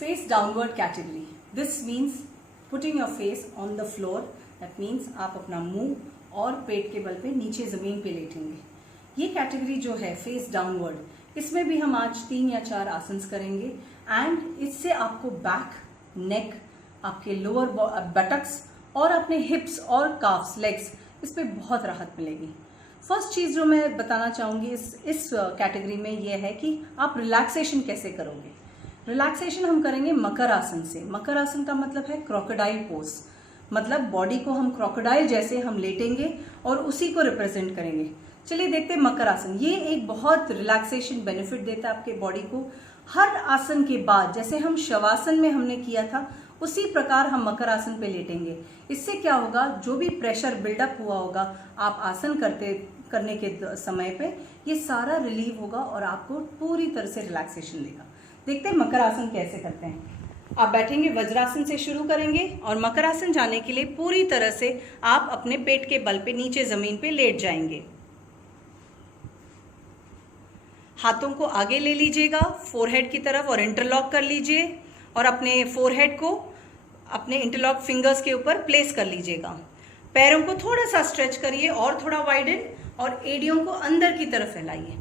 Face downward category. This means putting your face on the floor. That means आप अपना मुंह और पेट के बल पे नीचे जमीन पे लेटेंगे। ये कैटेगरी जो है फेस डाउनवर्ड, इसमें भी हम आज 3 या 4 आसन करेंगे एंड इससे आपको बैक, नेक, आपके लोअर बटक्स और अपने हिप्स और काफ्स, लेग्स, इस पे बहुत राहत मिलेगी। फर्स्ट चीज जो मैं बताना चाहूंगी इस कैटेगरी में ये है कि आप रिलैक्सेशन कैसे करोगे। रिलैक्सेशन हम करेंगे मकर आसन से। मकर आसन का मतलब है क्रोकोडाइल पोज, मतलब बॉडी को हम क्रोकोडाइल जैसे हम लेटेंगे और उसी को रिप्रेजेंट करेंगे। चलिए देखते हैं मकर आसन। ये एक बहुत रिलैक्सेशन बेनिफिट देता है आपके बॉडी को। हर आसन के बाद जैसे हम शवासन में हमने किया था उसी प्रकार हम मकर आसन पे लेटेंगे। इससे क्या होगा, जो भी प्रेशर बिल्डअप हुआ होगा आप आसन करने के समय पे, ये सारा रिलीव होगा और आपको पूरी तरह से रिलैक्सेशन देगा। देखते हैं मकर आसन कैसे करते हैं। आप बैठेंगे, वज्रासन से शुरू करेंगे और मकर आसन जाने के लिए पूरी तरह से आप अपने पेट के बल पे नीचे जमीन पे लेट जाएंगे। हाथों को आगे ले लीजिएगा फोरहेड की तरफ और इंटरलॉक कर लीजिए और अपने फोरहेड को अपने इंटरलॉक फिंगर्स के ऊपर प्लेस कर लीजिएगा। पैरों को थोड़ा सा स्ट्रेच करिए और थोड़ा वाइडन और एड़ियों को अंदर की तरफ फैलाइए।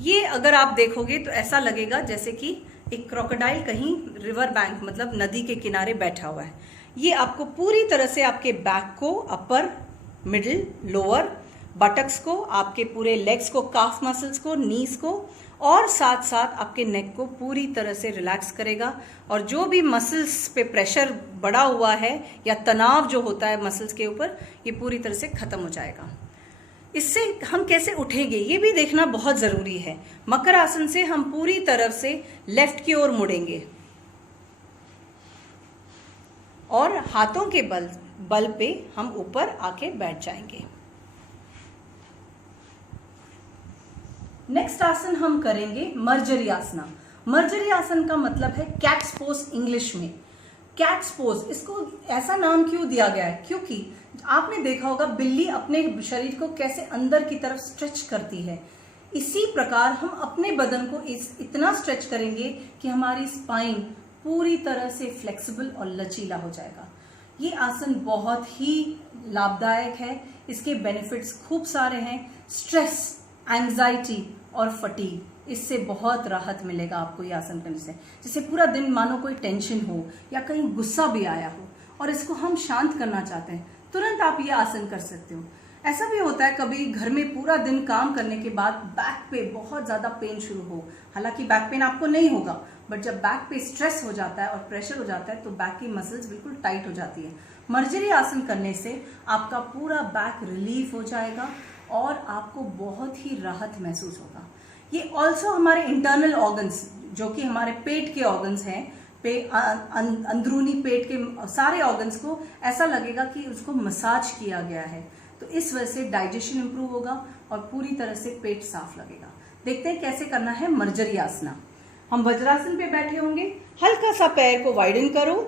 ये अगर आप देखोगे तो ऐसा लगेगा जैसे कि एक क्रोकोडाइल कहीं रिवर बैंक मतलब नदी के किनारे बैठा हुआ है। ये आपको पूरी तरह से आपके बैक को, अपर, मिडिल, लोअर, बटक्स को, आपके पूरे लेग्स को, काफ मसल्स को, नीज को और साथ साथ आपके नेक को पूरी तरह से रिलैक्स करेगा। और जो भी मसल्स पे प्रेशर बढ़ा हुआ है या तनाव जो होता है मसल्स के ऊपर, ये पूरी तरह से खत्म हो जाएगा। इससे हम कैसे उठेंगे ये भी देखना बहुत जरूरी है। मकर आसन से हम पूरी तरफ से लेफ्ट की ओर मुड़ेंगे और हाथों के बल पे हम ऊपर आके बैठ जाएंगे। नेक्स्ट आसन हम करेंगे मर्जरी आसना। मर्जरी आसन का मतलब है कैट्स पोज इंग्लिश में। कैट्स पोज, इसको ऐसा नाम क्यों दिया गया है, क्योंकि आपने देखा होगा बिल्ली अपने शरीर को कैसे अंदर की तरफ स्ट्रेच करती है। इसी प्रकार हम अपने बदन को इतना स्ट्रेच करेंगे कि हमारी स्पाइन पूरी तरह से फ्लेक्सिबल और लचीला हो जाएगा। ये आसन बहुत ही लाभदायक है। इसके बेनिफिट्स खूब सारे हैं। स्ट्रेस, एंजाइटी और फटीग, इससे बहुत राहत मिलेगा आपको ये आसन करने से। जैसे पूरा दिन मानो कोई टेंशन हो या कहीं गुस्सा भी आया हो और इसको हम शांत करना चाहते हैं, तुरंत आप ये आसन कर सकते हो। ऐसा भी होता है कभी घर में पूरा दिन काम करने के बाद बैक पे बहुत ज़्यादा पेन शुरू हो, हालांकि बैक पेन आपको नहीं होगा, बट जब बैक पे स्ट्रेस हो जाता है और प्रेशर हो जाता है तो बैक की मसल्स बिल्कुल टाइट हो जाती है। मर्जरी आसन करने से आपका पूरा बैक रिलीफ हो जाएगा और आपको बहुत ही राहत महसूस होगा। ये ऑल्सो हमारे इंटरनल ऑर्गन्स, जो कि हमारे पेट के ऑर्गन्स हैं, अंदरूनी पेट के सारे ऑर्गन्स को ऐसा लगेगा कि उसको मसाज किया गया है। तो इस वजह से डाइजेशन इंप्रूव होगा और पूरी तरह से पेट साफ लगेगा। देखते हैं कैसे करना है मर्जरी आसना। हम वज्रासन पे बैठे होंगे, हल्का सा पैर को वाइडन करो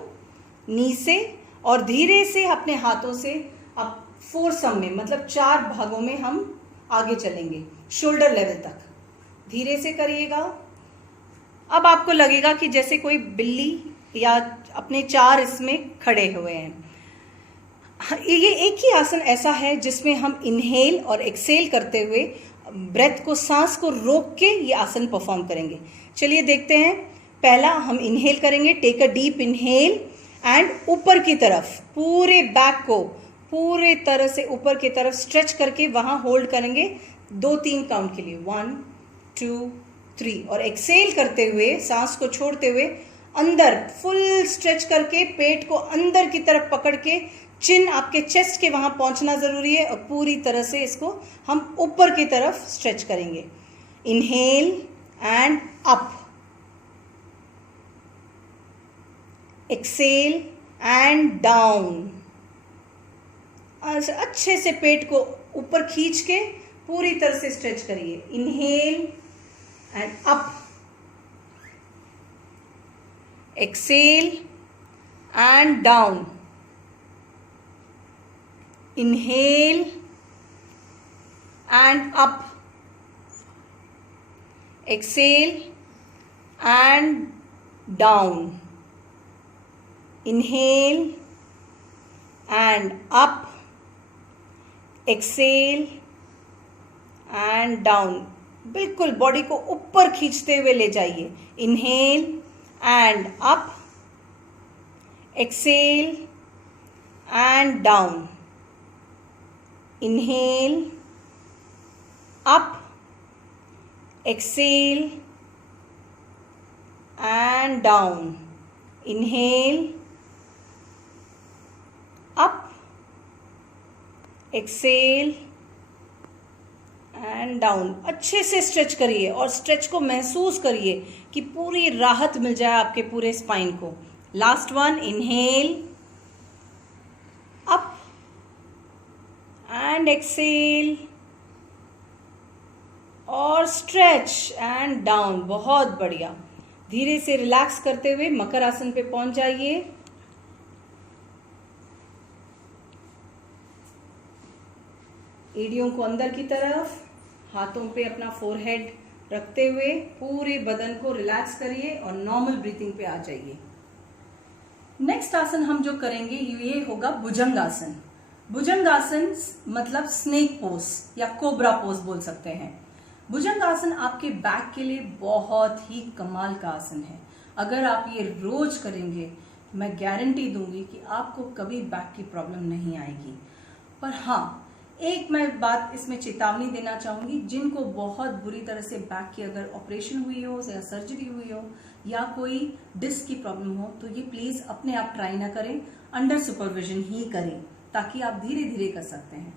नी से और धीरे से अपने हाथों से अब 4 सम में मतलब 4 भागों में हम आगे चलेंगे, शोल्डर लेवल तक धीरे से करिएगा। अब आपको लगेगा कि जैसे कोई बिल्ली या अपने 4 इसमें खड़े हुए हैं। ये एक ही आसन ऐसा है जिसमें हम इनहेल और एक्सेल करते हुए ब्रेथ को, सांस को रोक के ये आसन परफॉर्म करेंगे। चलिए देखते हैं। पहला हम इनहेल करेंगे, take a deep inhale and ऊपर की तरफ पूरे बैक को पूरे तरह से ऊपर की तरफ स्ट्रेच करके वहां होल्ड करेंगे 2-3 काउंट के लिए, 1 2 3 और एक्सेल करते हुए सांस को छोड़ते हुए अंदर फुल स्ट्रेच करके पेट को अंदर की तरफ पकड़ के चिन आपके चेस्ट के वहां पहुंचना जरूरी है और पूरी तरह से इसको हम ऊपर की तरफ स्ट्रेच करेंगे। Inhale and up, exhale and down. अच्छे से पेट को ऊपर खींच के पूरी तरह से स्ट्रेच करिए। Inhale and up, exhale and down, inhale and up, exhale and down, inhale and up, exhale and down. बिल्कुल बॉडी को ऊपर खींचते हुए ले जाइए। Inhale and up, exhale and down. Inhale, up, exhale and down. Inhale, up, exhale and down. अच्छे से stretch करिए और स्ट्रेच को महसूस करिए कि पूरी राहत मिल जाए आपके पूरे स्पाइन को। Last one, inhale, up and exhale और स्ट्रेच एंड डाउन। बहुत बढ़िया। धीरे से रिलैक्स करते हुए मकर आसन पे पहुंच जाइए। एड़ियों को अंदर की तरफ, हाथों पे अपना फोरहेड रखते हुए पूरे बदन को रिलैक्स करिए और नॉर्मल ब्रीथिंग पे आ जाइए। नेक्स्ट आसन हम जो करेंगे ये होगा भुजंगासन। भुजंगासन मतलब स्नेक पोज या कोबरा पोज बोल सकते हैं। भुजंगासन आपके बैक के लिए बहुत ही कमाल का आसन है। अगर आप ये रोज करेंगे, मैं गारंटी दूंगी कि आपको कभी बैक की प्रॉब्लम नहीं आएगी। पर हाँ, एक मैं बात इसमें चेतावनी देना चाहूंगी, जिनको बहुत बुरी तरह से बैक की अगर ऑपरेशन हुई हो या सर्जरी हुई हो या कोई डिस्क की प्रॉब्लम हो, तो ये प्लीज अपने आप ट्राई ना करें, अंडर सुपरविजन ही करें, ताकि आप धीरे धीरे कर सकते हैं।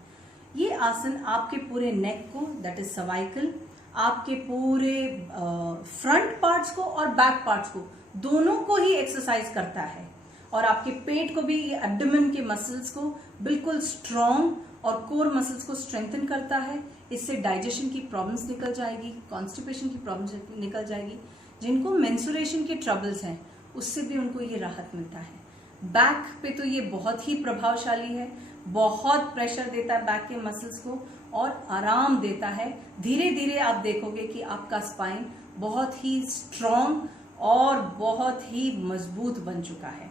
ये आसन आपके पूरे नेक को, दैट इज सर्वाइकल, आपके पूरे फ्रंट पार्ट्स को और बैक पार्ट्स को, दोनों को ही एक्सरसाइज करता है और आपके पेट को भी, ये एब्डोमेन के मसल्स को बिल्कुल स्ट्रॉन्ग और कोर मसल्स को स्ट्रेंथन करता है। इससे डाइजेशन की प्रॉब्लम्स निकल जाएगी, कॉन्स्टिपेशन की प्रॉब्लम्स निकल जाएगी। जिनको मेंस्ट्रुएशन के ट्रबल्स हैं उससे भी उनको ये राहत मिलता है। बैक पे तो ये बहुत ही प्रभावशाली है, बहुत प्रेशर देता है बैक के मसल्स को और आराम देता है। धीरे धीरे आप देखोगे कि आपका स्पाइन बहुत ही स्ट्रॉन्ग और बहुत ही मजबूत बन चुका है।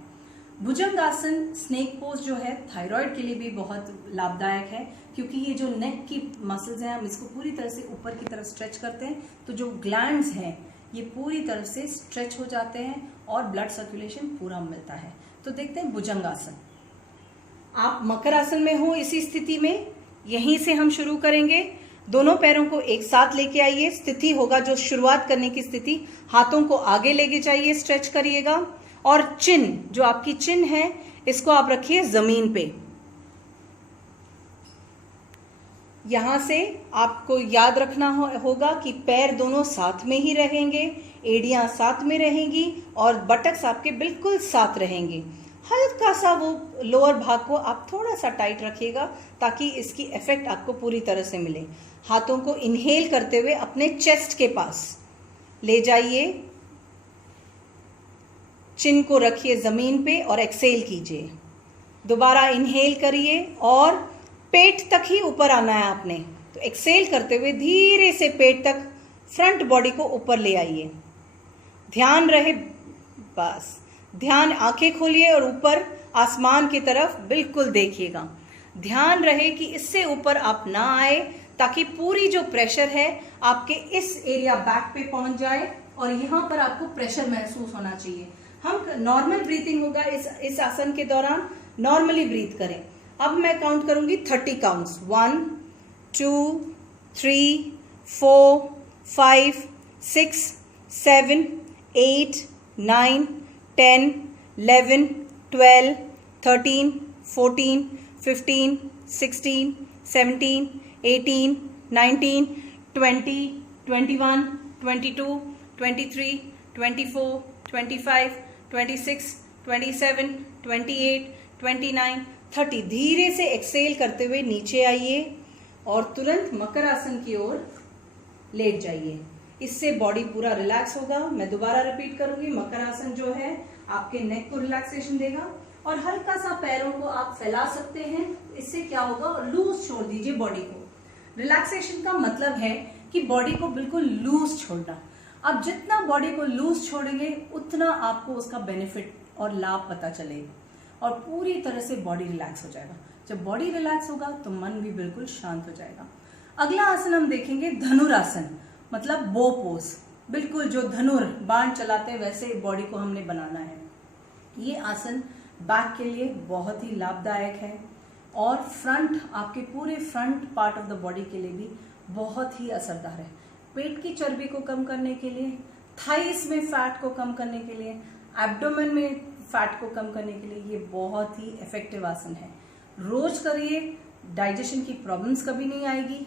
भुजंगासन स्नेक पोज जो है थायराइड के लिए भी बहुत लाभदायक है, क्योंकि ये जो नेक की मसल्स हैं, हम इसको पूरी तरह से ऊपर की तरफ स्ट्रेच करते हैं तो जो ग्लैंड्स हैं ये पूरी तरह से स्ट्रेच हो जाते हैं और ब्लड सर्कुलेशन पूरा मिलता है। तो देखते हैं भुजंगासन। आप मकर आसन में हो, इसी स्थिति में यहीं से हम शुरू करेंगे। दोनों पैरों को एक साथ लेके आइए। स्थिति होगा जो शुरुआत करने की स्थिति, हाथों को आगे लेके जाइए, स्ट्रेच करिएगा और चिन, जो आपकी चिन है, इसको आप रखिए जमीन पे। यहां से आपको याद रखना होगा कि पैर दोनों साथ में ही रहेंगे, एड़ियां साथ में रहेंगी और बटक्स आपके बिल्कुल साथ रहेंगे। हल्का सा वो लोअर भाग को आप थोड़ा सा टाइट रखिएगा ताकि इसकी इफेक्ट आपको पूरी तरह से मिले। हाथों को इनहेल करते हुए अपने चेस्ट के पास ले जाइए, चिन को रखिए जमीन पे और एक्सेल कीजिए। दोबारा इनहेल करिए और पेट तक ही ऊपर आना है आपने। तो एक्सेल करते हुए धीरे से पेट तक फ्रंट बॉडी को ऊपर ले आइए। ध्यान रहे, बस ध्यान, आंखें खोलिए और ऊपर आसमान की तरफ बिल्कुल देखिएगा। ध्यान रहे कि इससे ऊपर आप ना आए, ताकि पूरी जो प्रेशर है आपके इस एरिया बैक पे पहुंच जाए और यहाँ पर आपको प्रेशर महसूस होना चाहिए। हम नॉर्मल ब्रीथिंग होगा इस आसन के दौरान, नॉर्मली ब्रीथ करें। अब मैं काउंट करूंगी 30 काउंट्स। 1 2 3 4 5 6 7 8 9 10 11 12 13 14 15 16 17 18 19 20 21 22 23 24 25 26 27 28 29 30। धीरे से एक्सेल करते हुए नीचे आइए और तुरंत मकर आसन की ओर लेट जाइए। इससे बॉडी पूरा रिलैक्स होगा। मैं दोबारा रिपीट करूंगी। मकर आसन जो है आपके नेक को रिलैक्सेशन देगा और हल्का सा पैरों को आप फैला सकते हैं। इससे क्या होगा, लूज छोड़ दीजिए बॉडी को। रिलैक्सेशन का मतलब है कि बॉडी को बिल्कुल लूज छोड़ना। अब जितना बॉडी को लूज छोड़ेंगे उतना आपको उसका बेनिफिट और लाभ पता चलेगा और पूरी तरह से बॉडी रिलैक्स हो जाएगा। जब बॉडी रिलैक्स होगा तो मन भी बिल्कुल शांत हो जाएगा। अगला आसन हम देखेंगे धनुरासन, मतलब बो पोज। बिल्कुल जो धनुर बाण चलाते हैं वैसे बॉडी को हमने बनाना है। ये आसन बैक के लिए बहुत ही लाभदायक है और फ्रंट, आपके पूरे front part of the body के लिए भी बहुत ही असरदार है। पेट की चर्बी को कम करने के लिए, थाइस में फैट को कम करने के लिए, एब्डोमेन में फैट को कम करने के लिए ये बहुत ही इफेक्टिव आसन है। रोज करिए, डाइजेशन की प्रॉब्लम्स कभी नहीं आएगी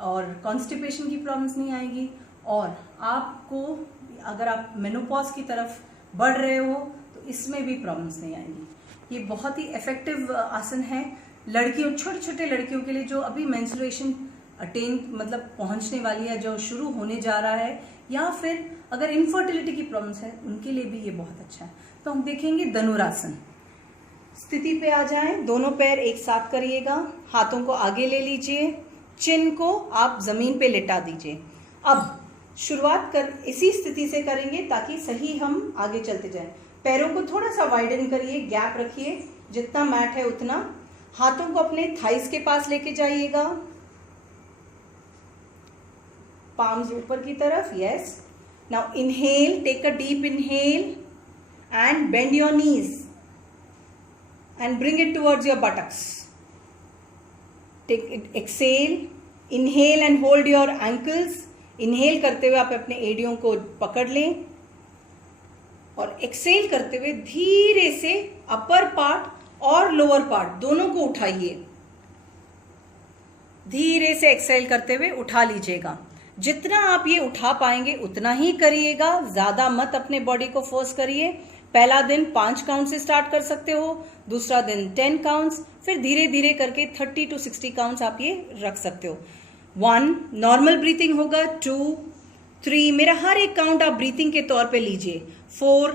और कॉन्स्टिपेशन की प्रॉब्लम्स नहीं आएगी और आपको, अगर आप मेनोपॉज की तरफ बढ़ रहे हो तो इसमें भी प्रॉब्लम्स नहीं आएंगी। ये बहुत ही इफेक्टिव आसन है लड़कियों, छोटे छोटे लड़कियों के लिए जो अभी मेंस्ट्रुएशन मतलब पहुंचने वाली है, जो शुरू होने जा रहा है, या फिर अगर इनफर्टिलिटी की प्रॉब्लम्स है उनके लिए भी ये बहुत अच्छा है। तो हम देखेंगे धनुरासन। स्थिति पे आ जाएं, दोनों पैर एक साथ करिएगा, हाथों को आगे ले लीजिए, चिन को आप जमीन पे लेटा दीजिए। अब शुरुआत इसी स्थिति से करेंगे ताकि सही हम आगे चलते जाएं। पैरों को थोड़ा सा वाइडन करिए, गैप रखिए, जितना मैट है उतना। हाथों को अपने थाइस के पास लेके जाइएगा, पाम्स ऊपर की तरफ। Yes, now inhale, take a deep inhale and bend your knees and bring it towards your buttocks. Take it, exhale, inhale and hold your ankles. Inhale करते हुए आप अपने एड़ियों को पकड़ लें और एक्सेल करते हुए धीरे से अपर पार्ट और लोअर पार्ट दोनों को उठाइए। धीरे से एक्सेल करते हुए उठा लीजिएगा। जितना आप ये उठा पाएंगे उतना ही करिएगा, ज्यादा मत अपने बॉडी को फोर्स करिए। पहला दिन 5 काउंट से स्टार्ट कर सकते हो, दूसरा दिन 10 काउंट्स, फिर धीरे धीरे करके 30 to 60 काउंट्स आप ये रख सकते हो। 1 नॉर्मल ब्रीथिंग होगा, 2, 3, मेरा हर एक काउंट आप ब्रीथिंग के तौर पे लीजिए। 4,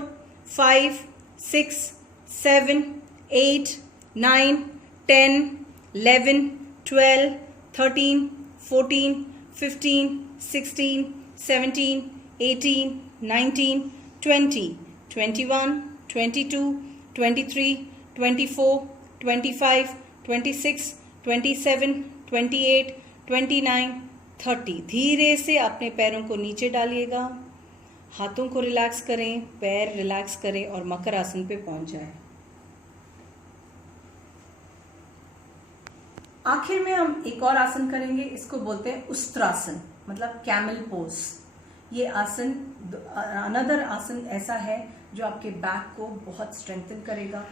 5, 6, 7, 8, 9, 10, 11, 12, 13, 14, 15, 16, 17, 18, 19, 20, 21, 22, 23, 24, 25, 26, 27, 28, 29, 30। धीरे से अपने पैरों को नीचे डालिएगा, हाथों को रिलैक्स करें, पैर रिलैक्स करें और मकर आसन पे पहुंच जाएं। आखिर में हम एक और आसन करेंगे, इसको बोलते हैं उस्त्रासन, मतलब कैमल पोज। ये आसन अनदर आसन ऐसा है जो आपके बैक को बहुत स्ट्रेंथन करेगा,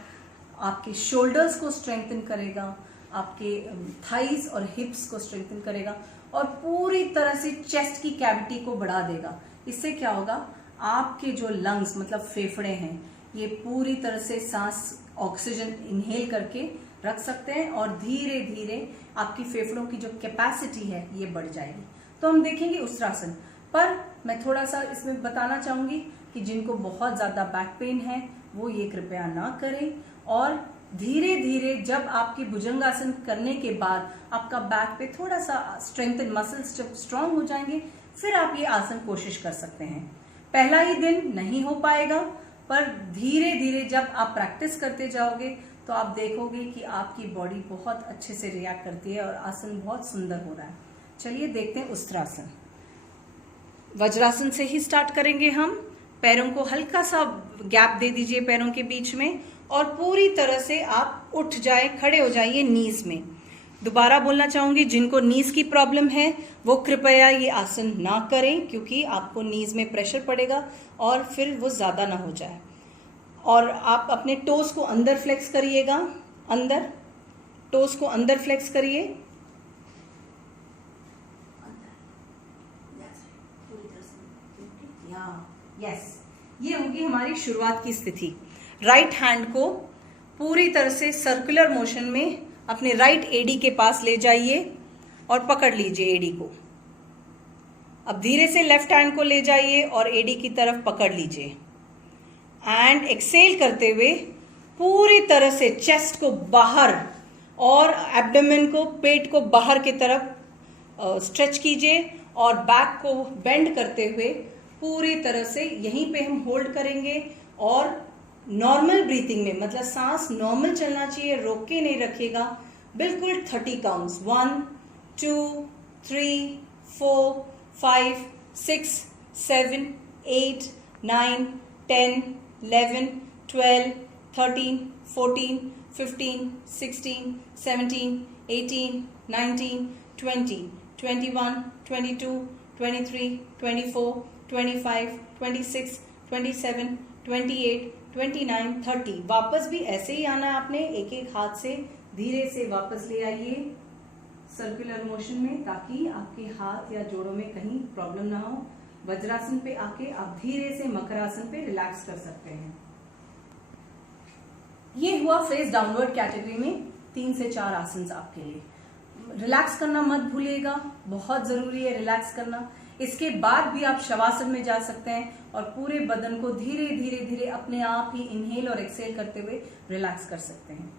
आपके शोल्डर्स को स्ट्रेंथन करेगा, आपके थाइस और हिप्स को स्ट्रेंथन करेगा और पूरी तरह से चेस्ट की कैविटी को बढ़ा देगा। इससे क्या होगा, आपके जो लंग्स मतलब फेफड़े हैं ये पूरी तरह से सांस ऑक्सीजन इनहेल करके रख सकते हैं और धीरे धीरे आपकी फेफड़ों की जो कैपेसिटी है ये बढ़ जाएगी। तो हम देखेंगे उस्त्रासन, पर मैं थोड़ा सा इसमें बताना चाहूंगी कि जिनको बहुत ज्यादा बैक पेन है वो ये कृपया ना करें और धीरे धीरे जब आपकी भुजंगासन करने के बाद आपका बैक पे थोड़ा सा स्ट्रेंथन मसल्स जब स्ट्रांग हो जाएंगे फिर आप ये आसन कोशिश कर सकते हैं। पहला ही दिन नहीं हो पाएगा, पर धीरे धीरे जब आप प्रैक्टिस करते जाओगे तो आप देखोगे कि आपकी बॉडी बहुत अच्छे से रिएक्ट करती है और आसन बहुत सुंदर हो रहा है। चलिए देखते हैं उस्त्रासन। वज्रासन से ही स्टार्ट करेंगे हम। पैरों को हल्का सा गैप दे दीजिए पैरों के बीच में और पूरी तरह से आप उठ जाए, खड़े हो जाइए नीज में। दोबारा बोलना चाहूंगी, जिनको नीज की प्रॉब्लम है वो कृपया ये आसन ना करें क्योंकि आपको नीज में प्रेशर पड़ेगा और फिर वो ज्यादा ना हो जाए। और आप अपने टोस को अंदर फ्लेक्स करिएगा, अंदर टोस को अंदर फ्लेक्स करिए, यस। ये होगी हमारी शुरुआत की स्थिति। राइट हैंड को पूरी तरह से सर्कुलर मोशन में अपने राइट एडी के पास ले जाइए और पकड़ लीजिए एडी को। अब धीरे से लेफ्ट हैंड को ले जाइए और एडी की तरफ पकड़ लीजिए एंड एक्सेल करते हुए पूरी तरह से चेस्ट को बाहर और एब्डोमेन को, पेट को बाहर की तरफ स्ट्रेच कीजिए और बैक को बेंड करते हुए पूरी तरह से यहीं पे हम होल्ड करेंगे और नॉर्मल ब्रीथिंग में, मतलब सांस नॉर्मल चलना चाहिए, रोक के नहीं रखिएगा, बिल्कुल 30 काउंट्स, 1 2 3 4 5 6 7 8 9 10 11 12 13 14 15 16 17 18 19 20 21 22 23 24 25 26 27 28 29 30। वापस भी ऐसे ही आना है आपने, एक एक हाथ से धीरे से वापस ले आइए सर्कुलर मोशन में, ताकि आपके हाथ या जोड़ों में कहीं प्रॉब्लम ना हो। वज्रासन पे आके आप धीरे से मकरासन पे रिलैक्स कर सकते हैं। ये हुआ फेस डाउनवर्ड कैटेगरी में 3 से 4 आसन आपके लिए। रिलैक्स करना मत भूलिएगा, बहुत जरूरी है रिलैक्स करना। इसके बाद भी आप शवासन में जा सकते हैं और पूरे बदन को धीरे धीरे धीरे अपने आप ही इनहेल और एक्सहेल करते हुए रिलैक्स कर सकते हैं।